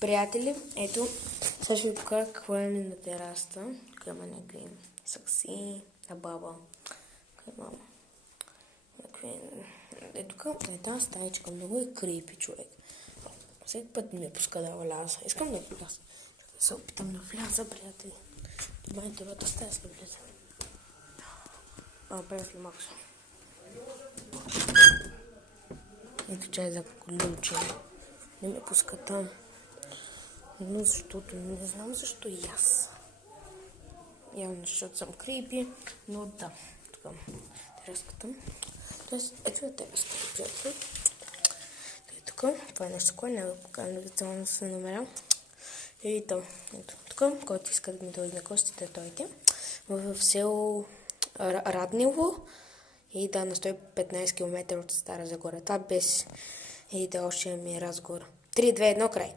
Приятели, ето, сега ще ви покажа какво е на терасата. Тук има някакви сакси, баба. Тук има някакви... Тук е тази стаичка, много е крипи, човек. Всеки път ми пуска да вляза. Искам да вляза. Да се опитам да вляза, приятели. Това е другата стая, да вляза. Приятели, Макс. Ето чай за ключи. Не ме пуска там. Но защото не знам защо и аз. Явно защото съм крипи, но да. Тук тераската. Тоест, ето е тераската, приятели. Тук, това е нещо, което няма да покажа навиционно се намеря. И то, ето тук, който иска да ми дойде на костите, дойде. В село Раднево и да, на 115 км от Стара Загора. Това без и да още ми е разговор. 3, 2, 1, край.